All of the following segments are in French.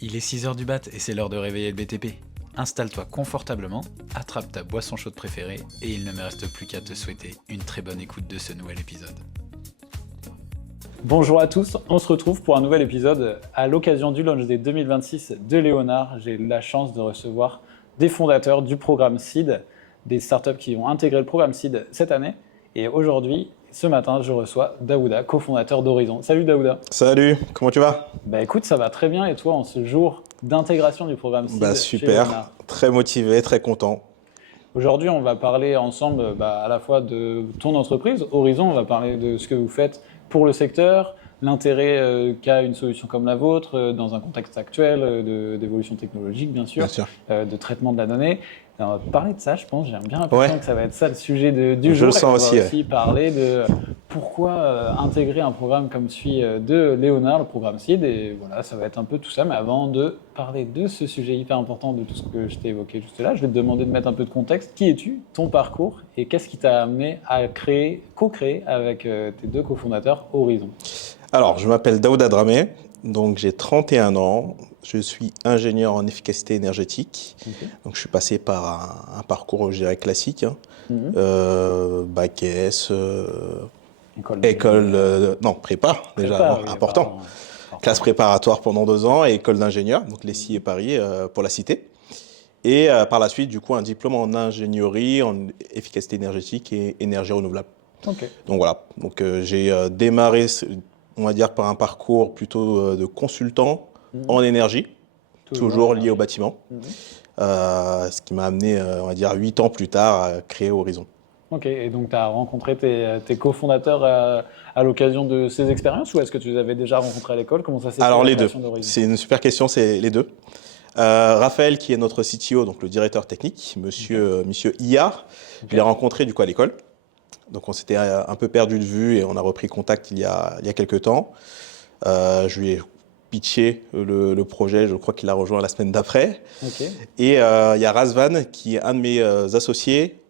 Il est 6 heures du mat et c'est l'heure de réveiller le BTP. Installe-toi confortablement, attrape ta boisson chaude préférée et il ne me reste plus qu'à te souhaiter une très bonne écoute de ce nouvel épisode. Bonjour à tous, on se retrouve pour un nouvel épisode. À l'occasion du Launch Day 2026 de Léonard, j'ai la chance de recevoir des fondateurs du programme Seed, des startups qui vont intégrer le programme Seed cette année. Et aujourd'hui, ce matin, je reçois Daouda, cofondateur d'Horizon. Salut Daouda. Salut, comment tu vas? Bah écoute, ça va très bien et toi en ce jour d'intégration du programme Seed chez Super, Léonard? très motivé, très content. Aujourd'hui, on va parler ensemble à la fois de ton entreprise, Horizon, on va parler de ce que vous faites pour le secteur, l'intérêt qu'a une solution comme la vôtre dans un contexte actuel d'évolution technologique, bien sûr, de traitement de la donnée. Alors, on va parler de ça, je pense, j'ai bien l'impression que ça va être ça le sujet du jour. Je le sens aussi. On va aussi parler de pourquoi intégrer un programme comme celui de Léonard, le programme Seed, et voilà, ça va être un peu tout ça. Mais avant de parler de ce sujet hyper important, de tout ce que je t'ai évoqué juste là, je vais te demander de mettre un peu de contexte. Qui es-tu, ton parcours, et qu'est-ce qui t'a amené à co-créer avec tes deux cofondateurs Horizon? Alors, je m'appelle Daouda Dramé, donc j'ai 31 ans, je suis ingénieur en efficacité énergétique. Okay. Donc je suis passé par un parcours, je dirais, classique, bac S, prépa, déjà, important. Classe préparatoire pendant 2 ans et école d'ingénieur, donc l'ESSI et Paris pour la cité. Et par la suite, du coup, un diplôme en ingénierie, en efficacité énergétique et énergie renouvelable. Okay. Donc voilà, donc j'ai démarré, on va dire, par un parcours plutôt de consultant en énergie, toujours lié au bâtiment, ce qui m'a amené, on va dire, 8 ans plus tard à créer Horizon. Ok, et donc tu as rencontré tes cofondateurs à l'occasion de ces expériences ou est-ce que tu les avais déjà rencontrés à l'école? Comment ça s'est fait? Alors les deux, c'est une super question, c'est les deux. Raphaël, qui est notre CTO, donc le directeur technique, monsieur Iyar, je l'ai rencontré du coup à l'école. Donc on s'était un peu perdu de vue et on a repris contact il y a quelques temps. Je lui ai pitché le projet, je crois qu'il a rejoint la semaine d'après. Okay. Et il y a Razvan, qui est un de mes associés.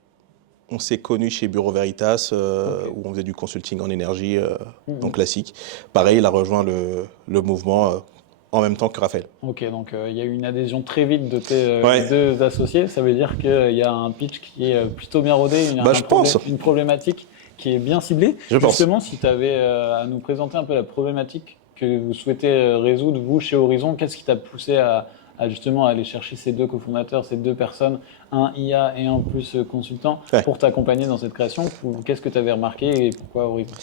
On s'est connus chez Bureau Veritas, où on faisait du consulting en énergie, donc classique. Pareil, il a rejoint le mouvement en même temps que Raphaël. Ok, donc il y a eu une adhésion très vite de tes deux associés. Ça veut dire qu'il y a un pitch qui est plutôt bien rodé, une problématique qui est bien ciblée. Justement, si tu avais à nous présenter un peu la problématique que vous souhaitez résoudre, vous, chez Horizon, qu'est-ce qui t'a poussé à justement aller chercher ces deux cofondateurs, ces deux personnes, un IA et un plus consultant, pour t'accompagner dans cette création? Qu'est-ce que tu avais remarqué et pourquoi Horizon?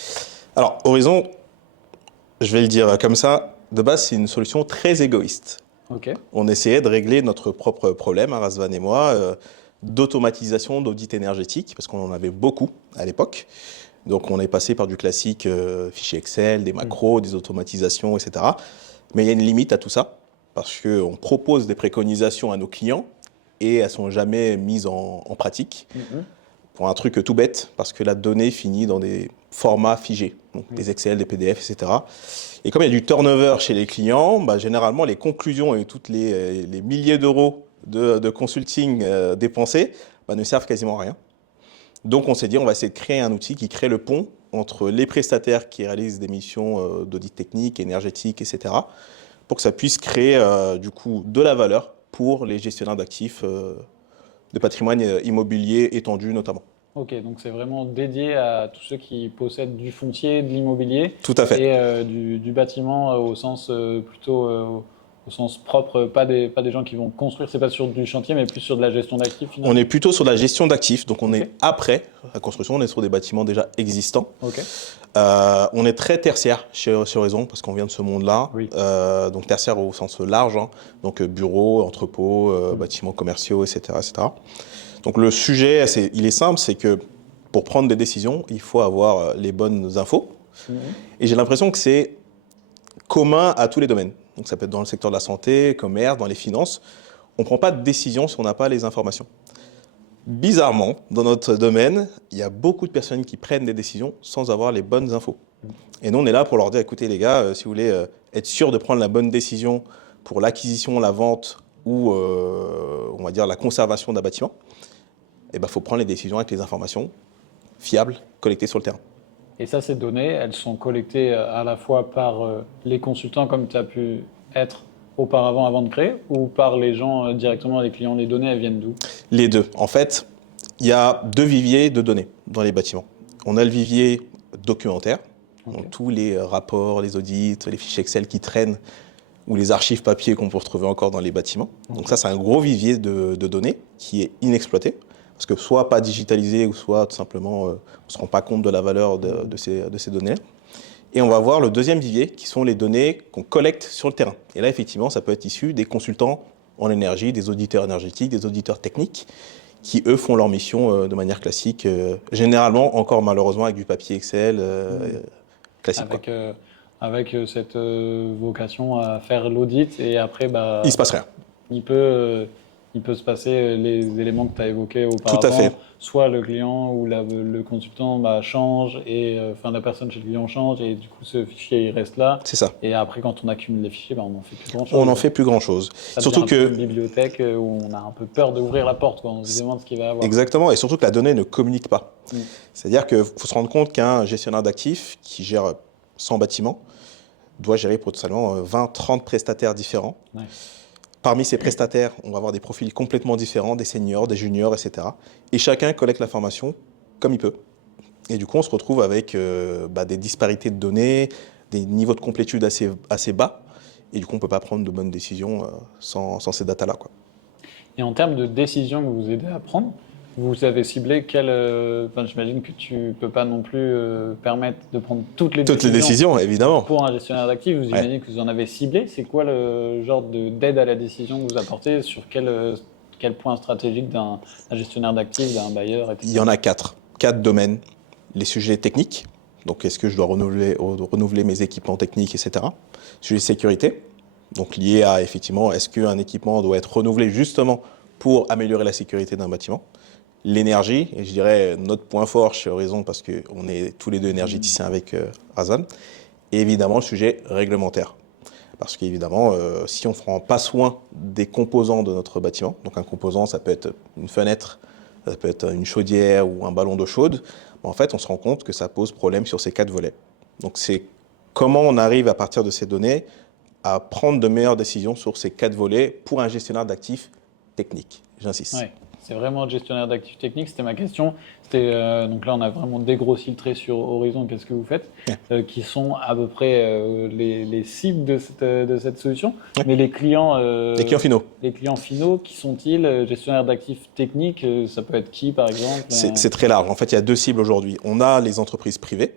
Alors, Horizon, je vais le dire comme ça, de base, c'est une solution très égoïste. Okay. On essayait de régler notre propre problème, Razvan et moi, d'automatisation, d'audit énergétique, parce qu'on en avait beaucoup à l'époque. Donc, on est passé par du classique, fichier Excel, des macros, des automatisations, etc. Mais il y a une limite à tout ça, parce qu'on propose des préconisations à nos clients et elles ne sont jamais mises en pratique. Pour un truc tout bête, parce que la donnée finit dans des formats figés, donc des Excel, des PDF, etc. Et comme il y a du turnover chez les clients, généralement les conclusions et toutes les milliers d'euros de consulting dépensés ne servent quasiment à rien. Donc on s'est dit, on va essayer de créer un outil qui crée le pont entre les prestataires qui réalisent des missions d'audit technique, énergétique, etc., pour que ça puisse créer du coup de la valeur pour les gestionnaires d'actifs de patrimoine immobilier étendu notamment. Ok, donc c'est vraiment dédié à tous ceux qui possèdent du foncier, de l'immobilier. Tout à fait. Et du bâtiment au sens plutôt au sens propre, pas des gens qui vont construire, c'est pas sur du chantier, mais plus sur de la gestion d'actifs finalement. On est plutôt sur la gestion d'actifs, donc on est après la construction, on est sur des bâtiments déjà existants. On est très tertiaire chez Horizon, parce qu'on vient de ce monde-là, donc tertiaire au sens large, donc bureaux, entrepôts, bâtiments commerciaux, etc., etc. Donc le sujet, il est simple, c'est que pour prendre des décisions, il faut avoir les bonnes infos. Et j'ai l'impression que c'est commun à tous les domaines. Donc ça peut être dans le secteur de la santé, commerce, dans les finances. On ne prend pas de décision si on n'a pas les informations. Bizarrement, dans notre domaine, il y a beaucoup de personnes qui prennent des décisions sans avoir les bonnes infos. Et nous, on est là pour leur dire, écoutez les gars, si vous voulez être sûr de prendre la bonne décision pour l'acquisition, la vente ou on va dire la conservation d'un bâtiment, il faut prendre les décisions avec les informations fiables collectées sur le terrain. Et ça, ces données, elles sont collectées à la fois par les consultants, comme tu as pu être auparavant avant de créer ou par les gens directement, les clients? Les données, elles viennent d'où? Les deux. En fait, il y a deux viviers de données dans les bâtiments. On a le vivier documentaire, donc tous les rapports, les audits, les fichiers Excel qui traînent ou les archives papier qu'on peut retrouver encore dans les bâtiments. Donc ça, c'est un gros vivier de données qui est inexploité, parce que soit pas digitalisé, ou soit tout simplement on ne se rend pas compte de la valeur de ces données. Et on va voir le deuxième vivier, qui sont les données qu'on collecte sur le terrain. Et là, effectivement, ça peut être issu des consultants en énergie, des auditeurs énergétiques, des auditeurs techniques, qui, eux, font leur mission de manière classique, généralement encore malheureusement avec du papier Excel classique. Avec cette vocation à faire l'audit et après, il se passe rien. Il peut se passer les éléments que tu as évoqués auparavant. Tout à fait. Soit le client ou le consultant change et la personne chez le client change et du coup ce fichier il reste là. C'est ça. Et après quand on accumule les fichiers, on n'en fait plus grand chose. On n'en fait plus grand chose. Surtout que une bibliothèque où on a un peu peur d'ouvrir la porte quand on se demande ce qu'il va y avoir. Exactement, et surtout que la donnée ne communique pas. C'est-à-dire qu'il faut se rendre compte qu'un gestionnaire d'actifs qui gère 100 bâtiments doit gérer potentiellement 20-30 prestataires différents. Ouais. Parmi ces prestataires, on va avoir des profils complètement différents, des seniors, des juniors, etc. Et chacun collecte l'information comme il peut. Et du coup, on se retrouve avec des disparités de données, des niveaux de complétude assez bas. Et du coup, on ne peut pas prendre de bonnes décisions sans ces datas-là, quoi. Et en termes de décisions que vous aidez à prendre, vous avez ciblé j'imagine que tu ne peux pas non plus permettre de prendre toutes les décisions, évidemment. Pour un gestionnaire d'actifs, vous imaginez que vous en avez ciblé. C'est quoi le genre d'aide à la décision que vous apportez sur quel point stratégique d'un gestionnaire d'actifs, d'un bailleur, etc. Il y en a 4 domaines. Les sujets techniques, donc est-ce que je dois renouveler mes équipements techniques, etc. Sujet sécurité, donc lié à effectivement, est-ce qu'un équipement doit être renouvelé justement pour améliorer la sécurité d'un bâtiment. L'énergie, et je dirais notre point fort chez Horizon parce qu'on est tous les deux énergéticiens avec Razvan, et évidemment le sujet réglementaire. Parce qu'évidemment, si on ne prend pas soin des composants de notre bâtiment, donc un composant, ça peut être une fenêtre, ça peut être une chaudière ou un ballon d'eau chaude, en fait, on se rend compte que ça pose problème sur ces 4 volets. Donc c'est comment on arrive à partir de ces données à prendre de meilleures décisions sur ces 4 volets pour un gestionnaire d'actifs technique. J'insiste. Ouais. C'est vraiment le gestionnaire d'actifs techniques, c'était ma question. Donc là, on a vraiment dégrossi le trait sur Horizon, qu'est-ce que vous faites, qui sont à peu près les cibles de cette solution. Mais les clients finaux. Les clients finaux, qui sont-ils? Gestionnaire d'actifs techniques, ça peut être qui, par exemple? C'est très large. En fait, il y a 2 cibles aujourd'hui. On a les entreprises privées,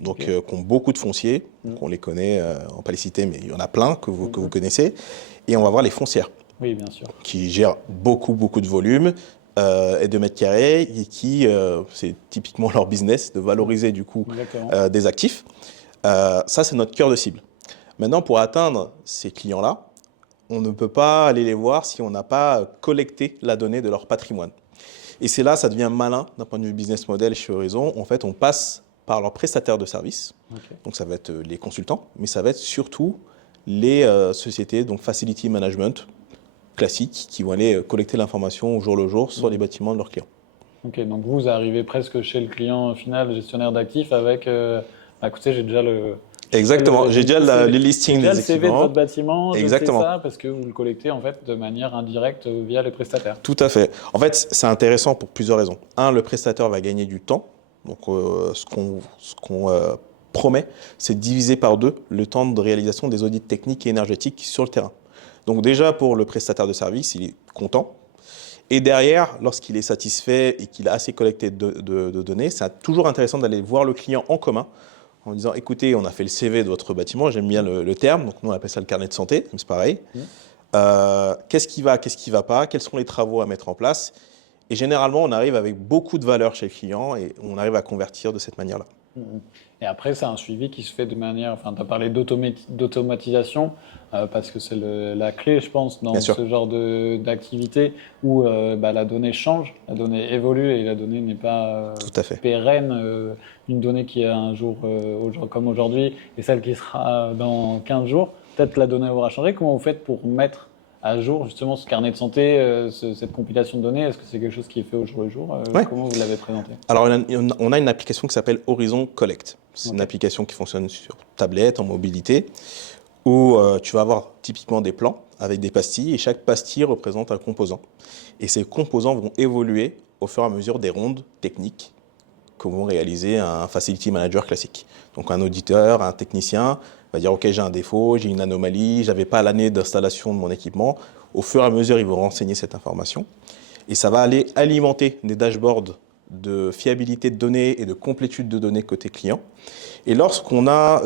donc qui ont beaucoup de fonciers, on les connaît, on ne va pas les citer, mais il y en a plein que vous connaissez. Et on va voir les foncières. Oui, bien sûr. Qui gèrent beaucoup de volume et de mètres carrés et qui, c'est typiquement leur business de valoriser du coup des actifs. Ça, c'est notre cœur de cible. Maintenant, pour atteindre ces clients-là, on ne peut pas aller les voir si on n'a pas collecté la donnée de leur patrimoine. Et c'est là, ça devient malin d'un point de vue business model chez Horizon. En fait, on passe par leurs prestataires de services. Donc, ça va être les consultants, mais ça va être surtout les sociétés, donc Facility Management, classiques qui vont aller collecter l'information au jour le jour sur les bâtiments de leurs clients. Ok, donc vous arrivez presque chez le client final, gestionnaire d'actifs, avec écoutez, j'ai déjà le... Exactement, j'ai déjà le listing des équipements. Le CV de votre bâtiment, exactement. Je sais ça parce que vous le collectez en fait de manière indirecte via les prestataires. Tout à fait. En fait, c'est intéressant pour plusieurs raisons. Un, le prestataire va gagner du temps. Donc, ce qu'on promet, c'est de diviser par 2 le temps de réalisation des audits techniques et énergétiques sur le terrain. Donc déjà, pour le prestataire de service, il est content. Et derrière, lorsqu'il est satisfait et qu'il a assez collecté de données, c'est toujours intéressant d'aller voir le client en commun en disant « Écoutez, on a fait le CV de votre bâtiment, j'aime bien le terme, donc nous on appelle ça le carnet de santé, c'est pareil. Qu'est-ce qui va pas, quels sont les travaux à mettre en place ?» Et généralement, on arrive avec beaucoup de valeur chez le client et on arrive à convertir de cette manière-là. Et après, c'est un suivi qui se fait de manière... Enfin, tu as parlé d'automatisation, parce que c'est la clé, je pense, dans ce genre d'activité où la donnée change, la donnée évolue et la donnée n'est pas pérenne. Une donnée qui est un jour comme aujourd'hui et celle qui sera dans 15 jours, peut-être la donnée aura changé. Comment vous faites pour mettre à jour justement ce carnet de santé, cette compilation de données? Est-ce que c'est quelque chose qui est fait au jour le jour? Comment vous l'avez présenté? Alors, on a une application qui s'appelle Horizon Collect. C'est une application qui fonctionne sur tablette, en mobilité. où tu vas avoir typiquement des plans avec des pastilles et chaque pastille représente un composant. Et ces composants vont évoluer au fur et à mesure des rondes techniques que vont réaliser un facility manager classique. Donc un auditeur, un technicien va dire ok, j'ai un défaut, j'ai une anomalie, j'avais pas l'année d'installation de mon équipement. Au fur et à mesure, ils vont renseigner cette information et ça va aller alimenter des dashboards de fiabilité de données et de complétude de données côté client. Et lorsqu'on a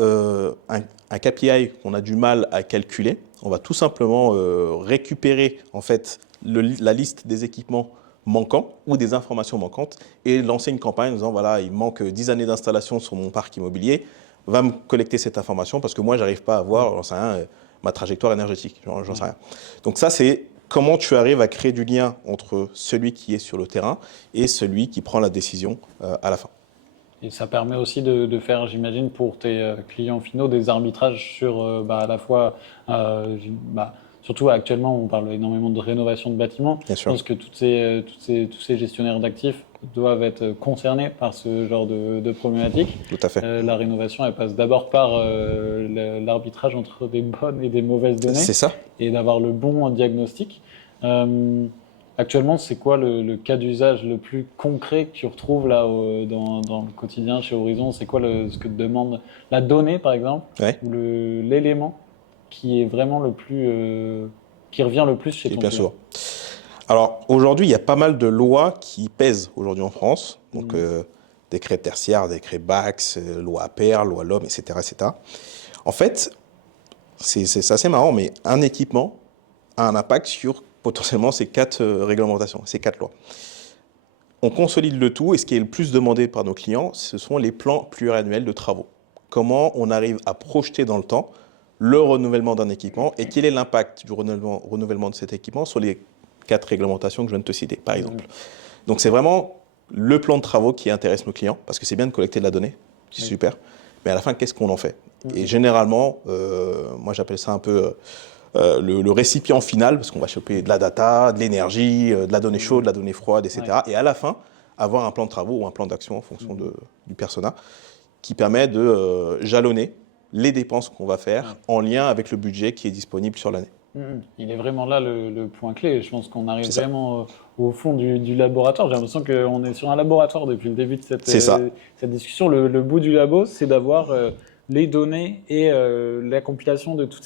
un KPI qu'on a du mal à calculer, on va tout simplement récupérer en fait la liste des équipements manquants ou des informations manquantes et lancer une campagne en disant voilà, il manque 10 années d'installation sur mon parc immobilier, va me collecter cette information parce que moi, j'arrive pas à voir, j'en sais rien, ma trajectoire énergétique, j'en sais rien. Donc ça, c'est comment tu arrives à créer du lien entre celui qui est sur le terrain et celui qui prend la décision à la fin. Et ça permet aussi de faire, j'imagine, pour tes clients finaux, des arbitrages sur à la fois, surtout actuellement, on parle énormément de rénovation de bâtiments. Bien sûr. Je pense que tous ces gestionnaires d'actifs doivent être concernés par ce genre de problématiques. Tout à fait. La rénovation, elle passe d'abord par l'arbitrage entre des bonnes et des mauvaises données. C'est ça. Et d'avoir le bon diagnostic. Actuellement, c'est quoi le cas d'usage le plus concret que tu retrouves là dans le quotidien chez Horizon? C'est quoi ce que te demande la donnée, par exemple, ou l'élément qui est vraiment le plus, qui revient le plus chez ton client? Bien sûr. Alors aujourd'hui, il y a pas mal de lois qui pèsent aujourd'hui en France. Donc décret tertiaire, décret Bax, loi APR, loi LOM, etc., etc. En fait, c'est assez marrant, mais un équipement a un impact sur potentiellement ces 4 réglementations, ces 4 lois. On consolide le tout et ce qui est le plus demandé par nos clients, ce sont les plans pluriannuels de travaux. Comment on arrive à projeter dans le temps le renouvellement d'un équipement et quel est l'impact du renouvellement de cet équipement sur les 4 réglementations que je viens de te citer, par exemple. Donc c'est vraiment le plan de travaux qui intéresse nos clients parce que c'est bien de collecter de la donnée, c'est super. Mais à la fin, qu'est-ce qu'on en fait? Et généralement, moi j'appelle ça un peu le récipient final, parce qu'on va choper de la data, de l'énergie, de la donnée chaude, de la donnée froide, etc. Et à la fin, avoir un plan de travaux ou un plan d'action en fonction du persona qui permet de jalonner les dépenses qu'on va faire en lien avec le budget qui est disponible sur l'année. Il est vraiment là le point clé. Je pense qu'on arrive vraiment au fond du laboratoire. J'ai l'impression qu'on est sur un laboratoire depuis le début de cette discussion. Le bout du labo, c'est d'avoir les données et la compilation de tous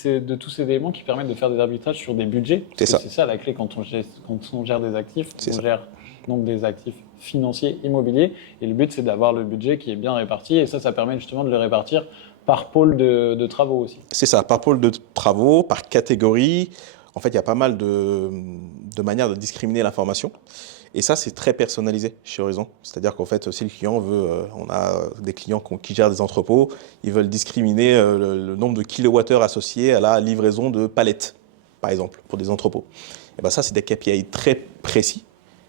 ces éléments qui permettent de faire des arbitrages sur des budgets. C'est ça la clé quand on gère des actifs. On gère donc des actifs financiers, immobiliers. Et le but, c'est d'avoir le budget qui est bien réparti. Et ça permet justement de le répartir par pôle de travaux aussi. C'est ça, par pôle de travaux, par catégorie. En fait, il y a pas mal de manières de discriminer l'information. Et ça, c'est très personnalisé chez Horizon. C'est-à-dire qu'en fait, si le client veut, on a des clients qui gèrent des entrepôts, ils veulent discriminer le nombre de kilowattheures associés à la livraison de palettes, par exemple, pour des entrepôts. Et ben ça, c'est des KPI très précis.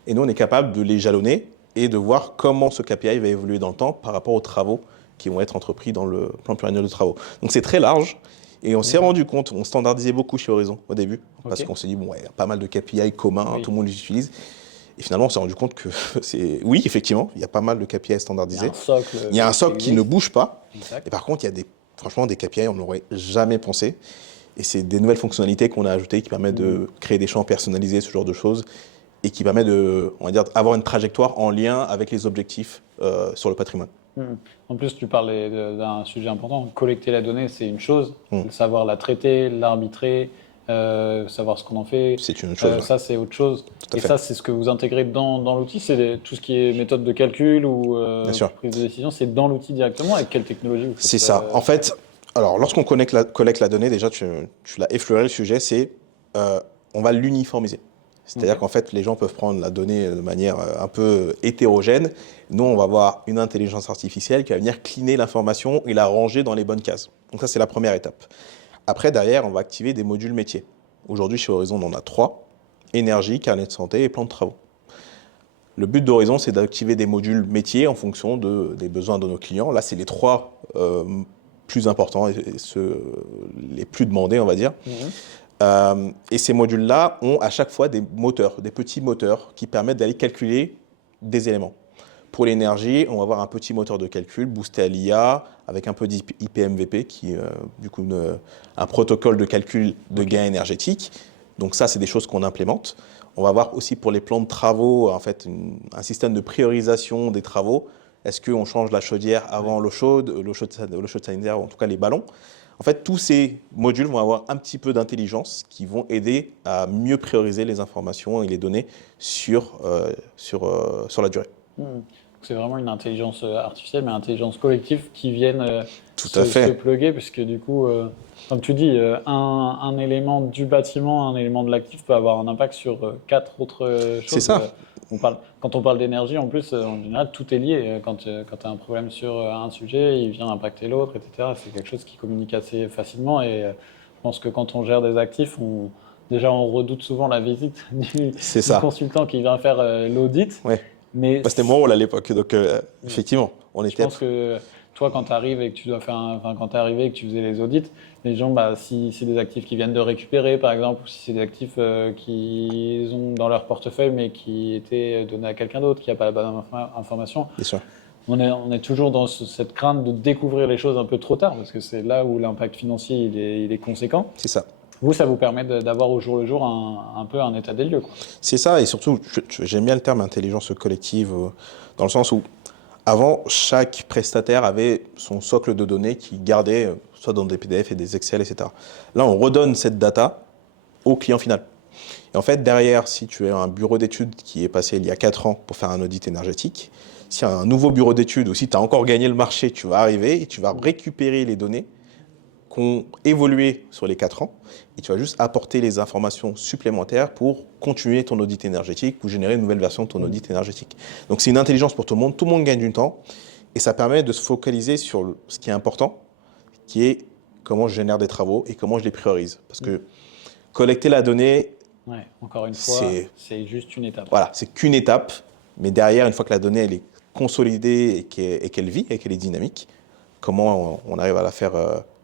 Et nous, on est capable de les jalonner et de voir comment ce KPI va évoluer dans le temps par rapport aux travaux qui vont être entrepris dans le plan pluriannuel de travaux. Donc c'est très large et on s'est rendu compte, on standardisait beaucoup chez Horizon au début, parce qu'on s'est dit, bon, il y a pas mal de KPI communs, tout le monde les utilise. Et finalement, on s'est rendu compte que oui, effectivement, il y a pas mal de KPI standardisés. Il y a un socle qui ne bouge pas. Exact. Et par contre, il y a franchement des KPI, on n'aurait jamais pensé. Et c'est des nouvelles fonctionnalités qu'on a ajoutées qui permettent de créer des champs personnalisés, ce genre de choses, et qui permettent d'avoir une trajectoire en lien avec les objectifs sur le patrimoine. En plus, tu parlais d'un sujet important. Collecter la donnée, c'est une chose. Savoir la traiter, l'arbitrer, savoir ce qu'on en fait. C'est une chose. Ça, c'est autre chose. Et ça, c'est ce que vous intégrez dans l'outil. C'est tout ce qui est méthode de calcul ou prise de décision. C'est dans l'outil directement. Avec quelle technologie vous faites? C'est ça. En fait, alors, lorsqu'on collecte la donnée, déjà, tu l'as effleuré le sujet, c'est on va l'uniformiser. C'est-à-dire qu'en fait, les gens peuvent prendre la donnée de manière un peu hétérogène. Nous, on va avoir une intelligence artificielle qui va venir cleaner l'information et la ranger dans les bonnes cases. Donc ça, c'est la première étape. Après, derrière, on va activer des modules métiers. Aujourd'hui, chez Horizon, on en a 3. Énergie, carnet de santé et plan de travaux. Le but d'Horizon, c'est d'activer des modules métiers en fonction des besoins de nos clients. Là, c'est les 3 plus importants et les plus demandés, on va dire. Et ces modules-là ont à chaque fois des moteurs, des petits moteurs qui permettent d'aller calculer des éléments. Pour l'énergie, on va avoir un petit moteur de calcul boosté à l'IA avec un peu d'IPMVP qui du coup un protocole de calcul de gain énergétique. Donc ça, c'est des choses qu'on implémente. On va avoir aussi pour les plans de travaux en fait un système de priorisation des travaux. Est-ce qu'on change la chaudière avant l'eau chaude sanitaire, ou en tout cas les ballons? En fait, tous ces modules vont avoir un petit peu d'intelligence qui vont aider à mieux prioriser les informations et les données sur la durée. C'est vraiment une intelligence artificielle, mais intelligence collective qui viennent se plugger, puisque du coup, comme tu dis, un élément du bâtiment, un élément de l'actif peut avoir un impact sur 4 autres choses. C'est ça. Quand on parle d'énergie, en plus, en général, tout est lié. Quand tu as un problème sur un sujet, il vient impacter l'autre, etc. C'est quelque chose qui communique assez facilement. Et je pense que quand on gère des actifs, déjà, on redoute souvent la visite du consultant qui vient faire l'audit. Ouais. C'était mon rôle à l'époque, donc effectivement, Je pense que toi, quand tu arrives et que tu dois faire quand tu es arrivé et que tu faisais les audits, les gens, si c'est des actifs qui viennent de récupérer, par exemple, ou si c'est des actifs qu'ils ont dans leur portefeuille mais qui étaient donnés à quelqu'un d'autre, qui n'a pas la bonne information, bien sûr. On est toujours dans cette crainte de découvrir les choses un peu trop tard, parce que c'est là où l'impact financier il est conséquent. C'est ça. Vous, ça vous permet d'avoir au jour le jour un peu un état des lieux, quoi. C'est ça, et surtout, j'aime bien le terme intelligence collective, dans le sens où, avant, chaque prestataire avait son socle de données qu'il gardait, soit dans des PDF et des Excel, etc. Là, on redonne cette data au client final. Et en fait, derrière, si tu as un bureau d'études qui est passé il y a 4 ans pour faire un audit énergétique, si un nouveau bureau d'études ou si tu as encore gagné le marché, tu vas arriver et tu vas récupérer les données qui ont évolué sur les 4 ans et tu vas juste apporter les informations supplémentaires pour continuer ton audit énergétique ou générer une nouvelle version de ton audit énergétique. Donc c'est une intelligence pour tout le monde gagne du temps et ça permet de se focaliser sur ce qui est important, qui est comment je génère des travaux et comment je les priorise. Parce que collecter la donnée, encore une fois, c'est juste une étape. Voilà, c'est qu'une étape, mais derrière, une fois que la donnée elle est consolidée et qu'elle vit et qu'elle est dynamique, comment on arrive à la faire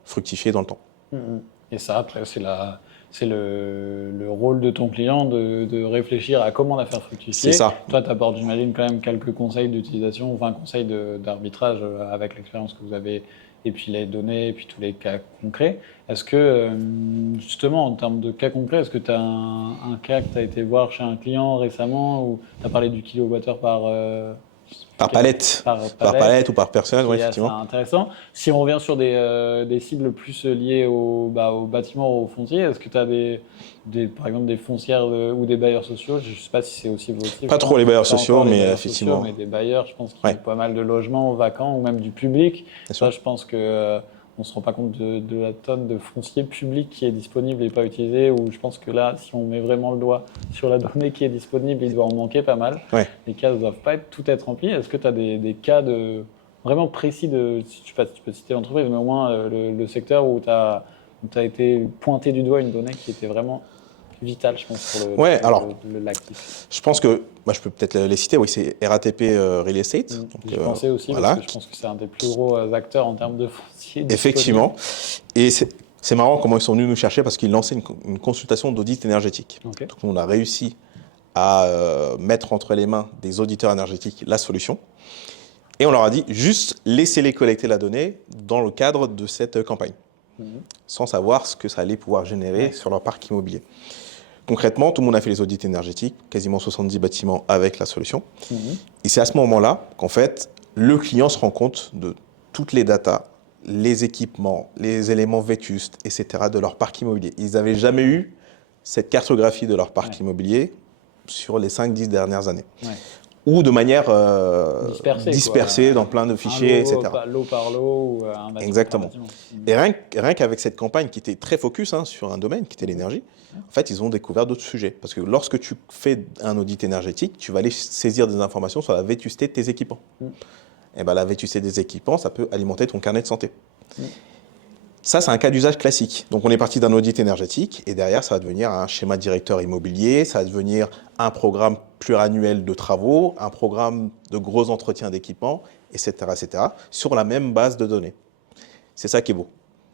fructifier dans le temps. Et ça, après, c'est le rôle de ton client de réfléchir à comment la faire fructifier. C'est ça. Toi, tu apportes, j'imagine, quand même quelques conseils d'utilisation, enfin conseils d'arbitrage avec l'expérience que vous avez, et puis les données, et puis tous les cas concrets. Est-ce que, justement, en termes de cas concrets, est-ce que tu as un cas que tu as été voir chez un client récemment, où tu as parlé du kilowattheure par palette ou par personne, oui, effectivement. C'est intéressant. Si on revient sur des cibles plus liées au bâtiment, au foncier, est-ce que tu as par exemple des foncières ou des bailleurs sociaux? Je ne sais pas si c'est aussi vos cibles. Pas trop les bailleurs sociaux, mais effectivement. Mais des bailleurs, je pense qu'il y a pas mal de logements vacants ou même du public. Ça, je pense que on ne se rend pas compte de la tonne de foncier public qui est disponible et pas utilisé, où je pense que là, si on met vraiment le doigt sur la donnée qui est disponible, il doit en manquer pas mal. Ouais. Les cases ne doivent pas tout être remplis. Est-ce que tu as des cas vraiment précis si tu peux citer l'entreprise, mais au moins le secteur où tu as été pointé du doigt une donnée qui était vraiment vitale, je pense, pour l'actif. Je pense que, je peux peut-être les citer, oui, c'est RATP Real Estate. J'y pensais aussi, parce que je pense que c'est un des plus gros acteurs en termes de foncier. Effectivement. Et c'est marrant comment ils sont venus nous chercher, parce qu'ils lançaient une consultation d'audit énergétique. Okay. Donc on a réussi à mettre entre les mains des auditeurs énergétiques la solution. Et on leur a dit, juste laissez-les collecter la donnée dans le cadre de cette campagne, sans savoir ce que ça allait pouvoir générer sur leur parc immobilier. Concrètement, tout le monde a fait les audits énergétiques, quasiment 70 bâtiments avec la solution. Et c'est à ce moment-là qu'en fait, le client se rend compte de toutes les datas, les équipements, les éléments vétustes, etc. de leur parc immobilier. Ils n'avaient jamais eu cette cartographie de leur parc immobilier sur les 5-10 dernières années. Ou de manière dispersée dans plein de fichiers, etc. Lot par lot, ou un bâtiment. Exactement. Et rien qu'avec cette campagne qui était très focus sur un domaine, qui était l'énergie, en fait, ils ont découvert d'autres sujets. Parce que lorsque tu fais un audit énergétique, tu vas aller saisir des informations sur la vétusté de tes équipements. Et la vétusté des équipements, ça peut alimenter ton carnet de santé. Ça, c'est un cas d'usage classique. Donc, on est parti d'un audit énergétique et derrière, ça va devenir un schéma directeur immobilier, ça va devenir un programme pluriannuel de travaux, un programme de gros entretiens d'équipements, etc., sur la même base de données. C'est ça qui est beau.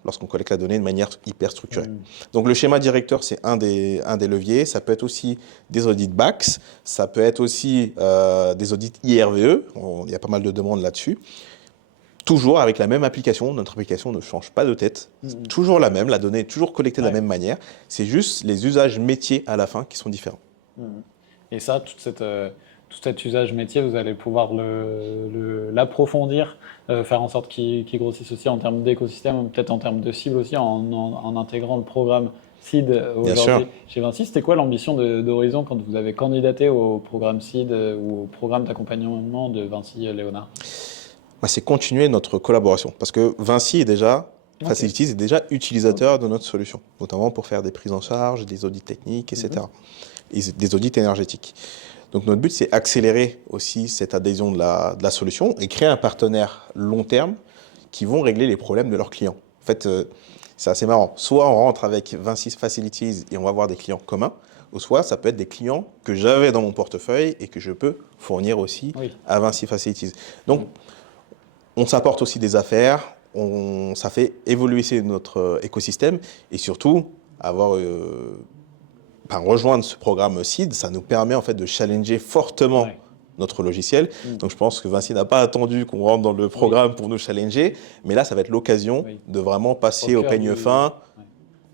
lorsqu'on collecte la donnée de manière hyper structurée. Donc le schéma directeur, c'est un des leviers. Ça peut être aussi des audits BACS, ça peut être aussi des audits IRVE. Il y a pas mal de demandes là-dessus. Toujours avec la même application. Notre application ne change pas de tête. Toujours la même, la donnée est toujours collectée de la même manière. C'est juste les usages métiers à la fin qui sont différents. Et ça, tout cet usage métier, vous allez pouvoir l'approfondir, faire en sorte qu'il grossisse aussi en termes d'écosystème, peut-être en termes de cible aussi, en intégrant le programme SEED aujourd'hui chez Vinci. C'était quoi l'ambition d'Horizon quand vous avez candidaté au programme SEED ou au programme d'accompagnement de Vinci Léonard? C'est continuer notre collaboration, parce que Vinci est déjà, Facilities est déjà utilisateur de notre solution, notamment pour faire des prises en charge, des audits techniques, etc. Et des audits énergétiques. Donc notre but, c'est accélérer aussi cette adhésion de la solution et créer un partenaire long terme qui vont régler les problèmes de leurs clients. En fait, c'est assez marrant. Soit on rentre avec Vinci Facilities et on va avoir des clients communs, ou soit ça peut être des clients que j'avais dans mon portefeuille et que je peux fournir aussi à Vinci Facilities. Donc, on s'apporte aussi des affaires, ça fait évoluer notre écosystème et surtout rejoindre ce programme SEED, ça nous permet en fait de challenger fortement notre logiciel. Donc je pense que Vinci n'a pas attendu qu'on rentre dans le programme pour nous challenger, mais là ça va être l'occasion de vraiment passer au peigne fin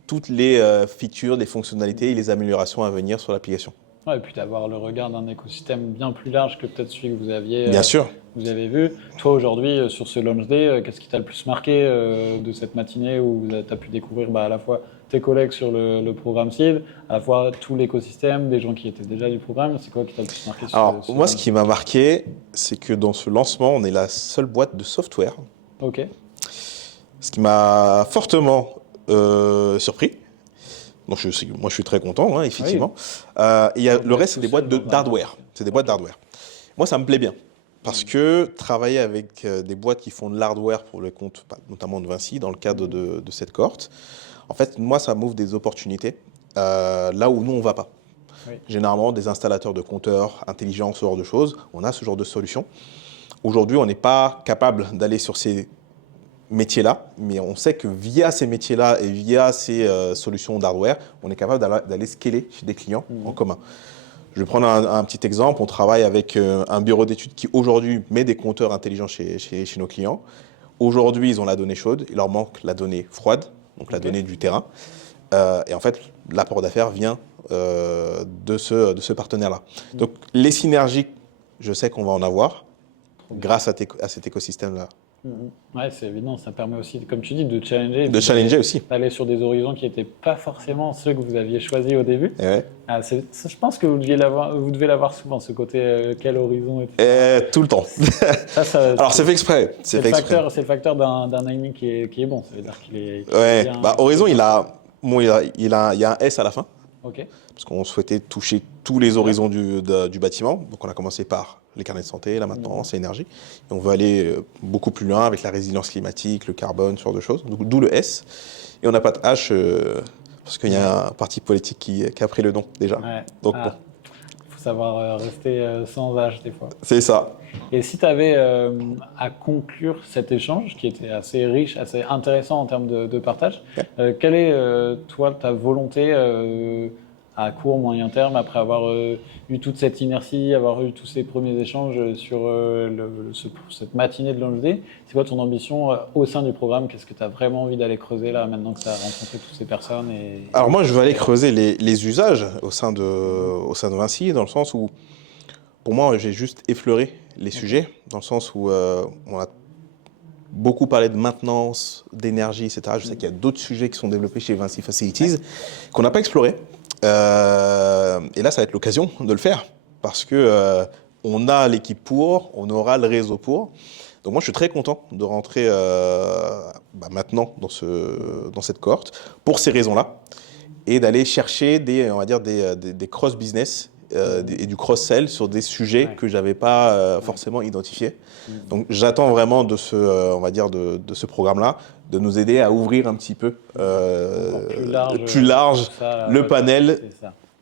toutes les features, les fonctionnalités et les améliorations à venir sur l'application. Et puis d'avoir le regard d'un écosystème bien plus large que peut-être celui que vous aviez vous avez vu. Toi aujourd'hui, sur ce Launch Day, qu'est-ce qui t'a le plus marqué de cette matinée où tu as pu découvrir à la fois tes collègues sur le programme SEED, à la fois tout l'écosystème, des gens qui étaient déjà du programme? C'est quoi qui t'a le plus marqué Moi, ce qui m'a marqué, c'est que dans ce lancement, on est la seule boîte de software. Ce qui m'a fortement surpris. Donc moi, je suis très content, effectivement. Le reste, c'est des boîtes d'hardware. C'est des boîtes d'hardware. Moi, ça me plaît bien. Parce que travailler avec des boîtes qui font de l'hardware pour le compte, notamment de Vinci, dans le cadre de cette cohorte, en fait, moi, ça m'ouvre des opportunités là où nous, on ne va pas. Généralement, des installateurs de compteurs intelligents, ce genre de choses, on a ce genre de solutions. Aujourd'hui, on n'est pas capable d'aller sur ces métiers-là, mais on sait que via ces métiers-là et via ces solutions d'hardware, on est capable d'aller scaler chez des clients en commun. Je vais prendre un petit exemple. On travaille avec un bureau d'études qui aujourd'hui met des compteurs intelligents chez nos clients. Aujourd'hui, ils ont la donnée chaude, il leur manque la donnée froide, donc la donnée du terrain. Et en fait, l'apport d'affaires vient de ce partenaire-là. Donc les synergies, je sais qu'on va en avoir grâce à cet écosystème-là. Ouais, c'est évident, ça permet aussi, comme tu dis, de challenger. Aussi. D'aller sur des horizons qui n'étaient pas forcément ceux que vous aviez choisis au début. Je pense que vous devez l'avoir souvent, ce côté quel horizon tout le temps. Alors c'est fait exprès. C'est le facteur d'un naming qui est bon, ça veut dire qu'il est Horizon, il y a un S à la fin. Parce qu'on souhaitait toucher tous les horizons du bâtiment. Donc on a commencé par les carnets de santé, la maintenance, l'énergie. Et on veut aller beaucoup plus loin avec la résilience climatique, le carbone, ce genre de choses. D'où le S. Et on n'a pas de H parce qu'il y a un parti politique qui a pris le nom déjà. Donc bon. Il faut savoir rester sans H des fois. C'est ça. Et si tu avais à conclure cet échange, qui était assez riche, assez intéressant en termes de partage, quelle est, toi, ta volonté à court, moyen terme, après avoir eu toute cette inertie, avoir eu tous ces premiers échanges sur cette matinée de Launch Day? C'est quoi ton ambition au sein du programme? Qu'est-ce que tu as vraiment envie d'aller creuser là, maintenant que tu as rencontré toutes ces personnes Alors moi, je veux aller creuser les usages au sein de Vinci, dans le sens où, pour moi, j'ai juste effleuré les sujets, dans le sens où on a beaucoup parlé de maintenance, d'énergie, etc. Je sais qu'il y a d'autres sujets qui sont développés chez Vinci Facilities qu'on n'a pas explorés. Et là, ça va être l'occasion de le faire parce que on a l'équipe pour, on aura le réseau pour. Donc moi, je suis très content de rentrer maintenant dans cette cohorte pour ces raisons-là et d'aller chercher des cross-business et du cross-sell sur des sujets que je n'avais pas forcément identifiés. Donc j'attends vraiment de ce programme-là de nous aider à ouvrir un petit peu plus large le panel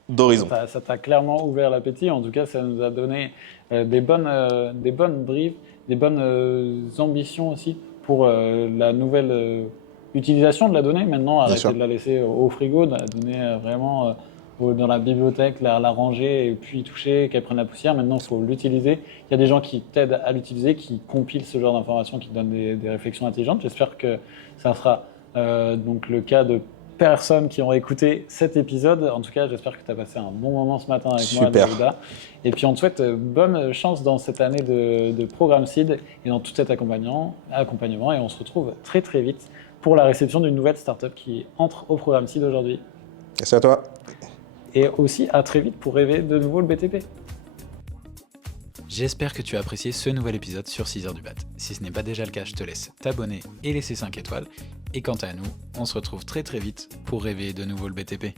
d'horizons. Ça t'a clairement ouvert l'appétit. En tout cas, ça nous a donné des bonnes briefs, des bonnes ambitions aussi pour la nouvelle l'utilisation de la donnée maintenant, arrêter de la laisser au frigo, de la donner vraiment dans la bibliothèque, la ranger et puis y toucher, qu'elle prenne la poussière. Maintenant, il faut l'utiliser. Il y a des gens qui t'aident à l'utiliser, qui compilent ce genre d'informations, qui te donnent des réflexions intelligentes. J'espère que ça sera donc le cas de personnes qui ont écouté cet épisode. En tout cas, j'espère que tu as passé un bon moment ce matin avec moi, Daouda. Et puis, on te souhaite bonne chance dans cette année de Programme Seed et dans tout cet accompagnement. Et on se retrouve très, très vite pour la réception d'une nouvelle startup qui entre au Programme Seed aujourd'hui. Merci à toi. Et aussi, à très vite pour rêver de nouveau le BTP. J'espère que tu as apprécié ce nouvel épisode sur 6 heures du bat. Si ce n'est pas déjà le cas, je te laisse t'abonner et laisser 5 étoiles. Et quant à nous, on se retrouve très très vite pour rêver de nouveau le BTP.